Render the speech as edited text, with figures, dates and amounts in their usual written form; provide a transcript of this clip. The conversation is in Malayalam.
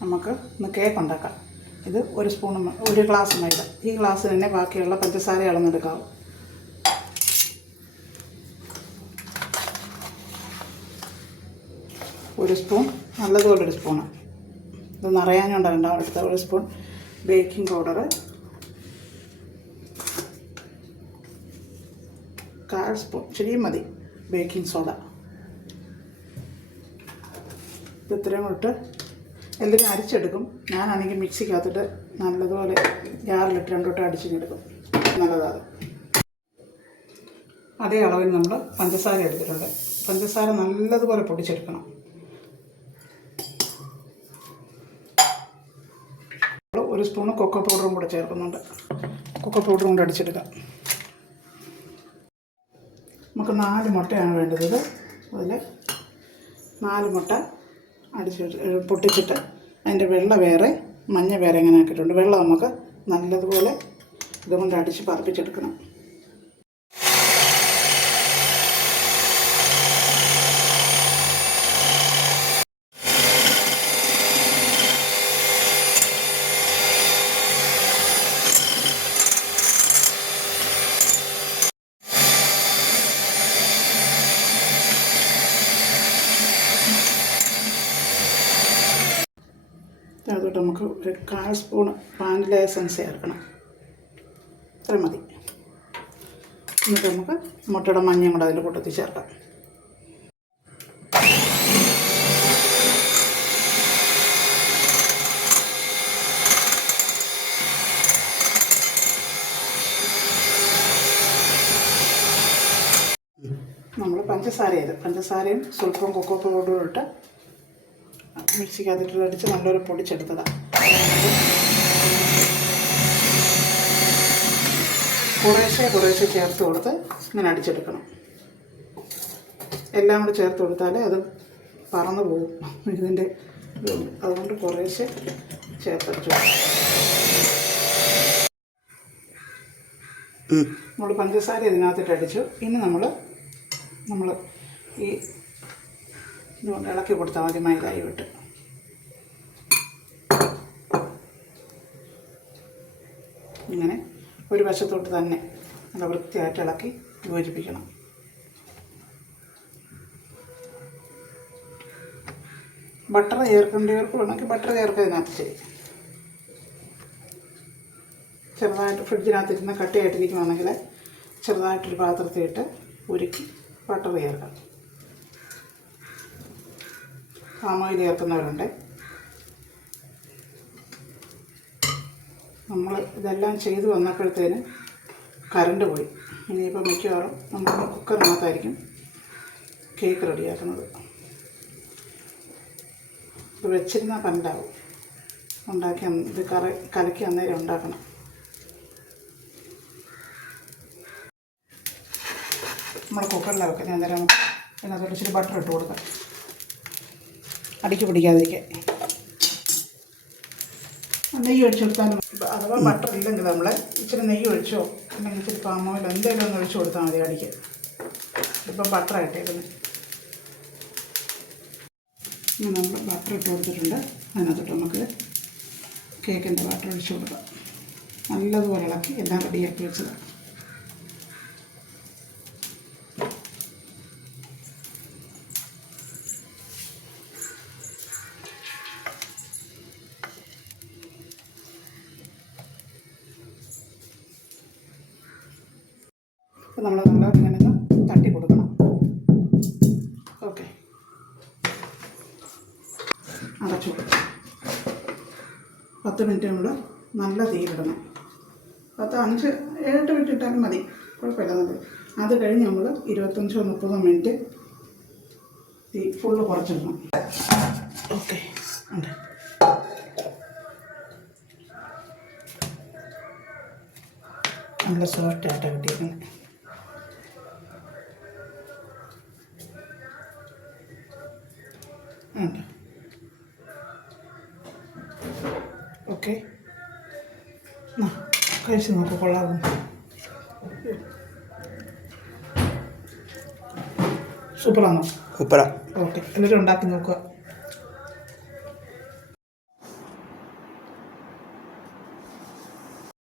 നമുക്ക് ഇന്ന് കേക്ക് ഉണ്ടാക്കാം. ഇത് ഒരു ഗ്ലാസ് മൈദ. ഈ ഗ്ലാസ് തന്നെ ബാക്കിയുള്ള പഞ്ചസാര അളന്നെടുക്കാം. ഒരു സ്പൂൺ, നല്ലതുപോലെ ഒരു സ്പൂണ്, ഇത് നിറയാനുണ്ടാകും. അടുത്ത ഒരു സ്പൂൺ ബേക്കിംഗ് പൗഡർ, 1/4 സ്പൂൺ ഇച്ചിരി മതി ബേക്കിംഗ് സോഡ. ഇത് ഇത്രയും ഇട്ട് എല്ലാവരും അരിച്ചെടുക്കും. ഞാനാണെങ്കിൽ മിക്സിക്കകത്തിട്ട് നല്ലതുപോലെ ജാറിലിട്ട് 2 വട്ടം അടിച്ചെടുക്കും. നല്ലതാണ്. അതേ അളവിൽ നമ്മൾ പഞ്ചസാര എടുത്തിട്ടുണ്ട്. പഞ്ചസാര നല്ലതുപോലെ പൊടിച്ചെടുക്കണം. ഒരു സ്പൂണ് കൊക്കോ പൗഡറും കൂടെ ചേർക്കുന്നുണ്ട്. കൊക്കോ പൗഡറും കൂടെ അടിച്ചെടുക്കാം. നമുക്ക് 4 മുട്ടയാണ് വേണ്ടത്. അതിൽ 4 മുട്ട പൊട്ടിച്ചിട്ട് അതിൻ്റെ വെള്ള വേറെ മഞ്ഞ വേറെ എങ്ങനെ ആക്കിയിട്ടുണ്ട്. വെള്ളം നമുക്ക് നല്ലതുപോലെ ഇതുകൊണ്ട് അടിച്ച് പതപ്പിച്ചെടുക്കണം. അതുകൊണ്ട് നമുക്ക് ഒരു 1/4 സ്പൂൺ വാനില എസൻസ് ചേർക്കണം. ഇത്രയും മതി. എന്നിട്ട് നമുക്ക് മുട്ടയുടെ മഞ്ഞയും കൂടെ അതിൻ്റെ കൂട്ടത്തിൽ ചേർക്കാം. നമ്മൾ പഞ്ചസാരയും സ്വല്പം കൊക്കോ പൗഡറും ഇട്ട് മിക്സിക്കകത്തിട്ട് അടിച്ച് നല്ലൊരു പൊടിച്ചെടുത്തതാണ്. കുറേശ്ശെ ചേർത്ത് കൊടുത്ത് ഇങ്ങനെ അടിച്ചെടുക്കണം. എല്ലാം കൂടി ചേർത്ത് കൊടുത്താൽ അത് പറന്നു പോകും ഇതിൻ്റെ ഇതുണ്ട്. അതുകൊണ്ട് കുറേശ്ശെ ചേർത്തടിച്ചു. നമ്മൾ പഞ്ചസാര ഇതിനകത്തിട്ട് അടിച്ചു. ഇനി നമ്മൾ ഈ ഇതുകൊണ്ട് ഇളക്കി കൊടുത്താൽ മതി. മൈദായി വിട്ട് ഇങ്ങനെ ഒരു വശത്തോട്ട് തന്നെ നല്ല വൃത്തിയായിട്ട് ഇളക്കി യോജിപ്പിക്കണം. ബട്ടർ ചേർക്കേണ്ടവർക്ക് വേണമെങ്കിൽ ബട്ടർ ചേർക്കുന്നതിനകത്ത് ശരി. ചെറുതായിട്ട് ഫ്രിഡ്ജിനകത്തിരുന്ന് കട്ടിയായിട്ടിരിക്കുവാണെങ്കിൽ ചെറുതായിട്ടൊരു പാത്രത്തിലിട്ട് ഉരുക്കി ബട്ടർ ചേർക്കാം. പാം ഓയിൽ ചേർക്കുന്നവരുണ്ട്. നമ്മൾ ഇതെല്ലാം ചെയ്ത് വന്നപ്പോഴത്തേന് കറണ്ട് പോയി. ഇനിയിപ്പോൾ മിക്കവാറും നമ്മൾ കുക്കറിനകത്തായിരിക്കും കേക്ക് റെഡിയാക്കുന്നത്. ഇപ്പോൾ വെച്ചിരുന്നാൽ കണ്ടാവും. ഇത് കലക്കി അന്നേരം ഉണ്ടാക്കണം. നമ്മൾ കുക്കറിലാണ് വെക്കുന്നത്. അന്നേരം നമുക്ക് അതിനകത്തോട്ട് ഇച്ചിരി ബട്ടർ ഇട്ട് കൊടുക്കാം, അടിക്ക് പിടിക്കാതിരിക്കാൻ. നെയ്യ് ഒഴിച്ച് കൊടുത്താലും അഥവാ ബട്ടർ ഇല്ലെങ്കിൽ നമ്മൾ ഇച്ചിരി നെയ്യ് ഒഴിച്ചോ അല്ലെങ്കിൽ ഇച്ചിരി പാം ഓയിൽ എന്തെങ്കിലും ഒന്ന് ഒഴിച്ച് കൊടുത്താൽ മതി അടിക്ക്. ഇപ്പോൾ ബട്ടറായിട്ടേക്കുന്നത് നമ്മൾ ബട്ടർ ഇട്ട് കൊടുത്തിട്ടുണ്ട്. അതിനകത്തോട്ട് നമുക്ക് കേക്കിൻ്റെ ബട്ടർ ഒഴിച്ച് കൊടുക്കാം. നല്ലതുപോലെ ഇളക്കി എല്ലാം റെഡിയാക്കി വെച്ചതാണ്. അപ്പോൾ നമ്മൾ നല്ലവണ്ണം ഇങ്ങനെ തട്ടി കൊടുക്കണം. ഓക്കെ, അടച്ചു കൊടുക്കും. 10 മിനിറ്റ് നമ്മൾ നല്ല തീയിലിടണം. 5-7 മിനിറ്റ് ഇട്ടാലും മതി, കുഴപ്പമില്ല. നല്ല അത് കഴിഞ്ഞ് നമ്മൾ 25-30 മിനിറ്റ് തീ ഫുള്ള് കുറച്ചിടണം. ഓക്കെ, ഉണ്ട്. നല്ല സോഫ്റ്റായിട്ടാണ് കിട്ടിയിരിക്കുന്നത്. ഉണ്ട്. ഓക്കെ, കഴിച്ച് നോക്കുക. കൊള്ളാവും. സൂപ്പറാണോ? സൂപ്പറാ. ഓക്കെ, എല്ലാവരും ഉണ്ടാക്കി നോക്കുക.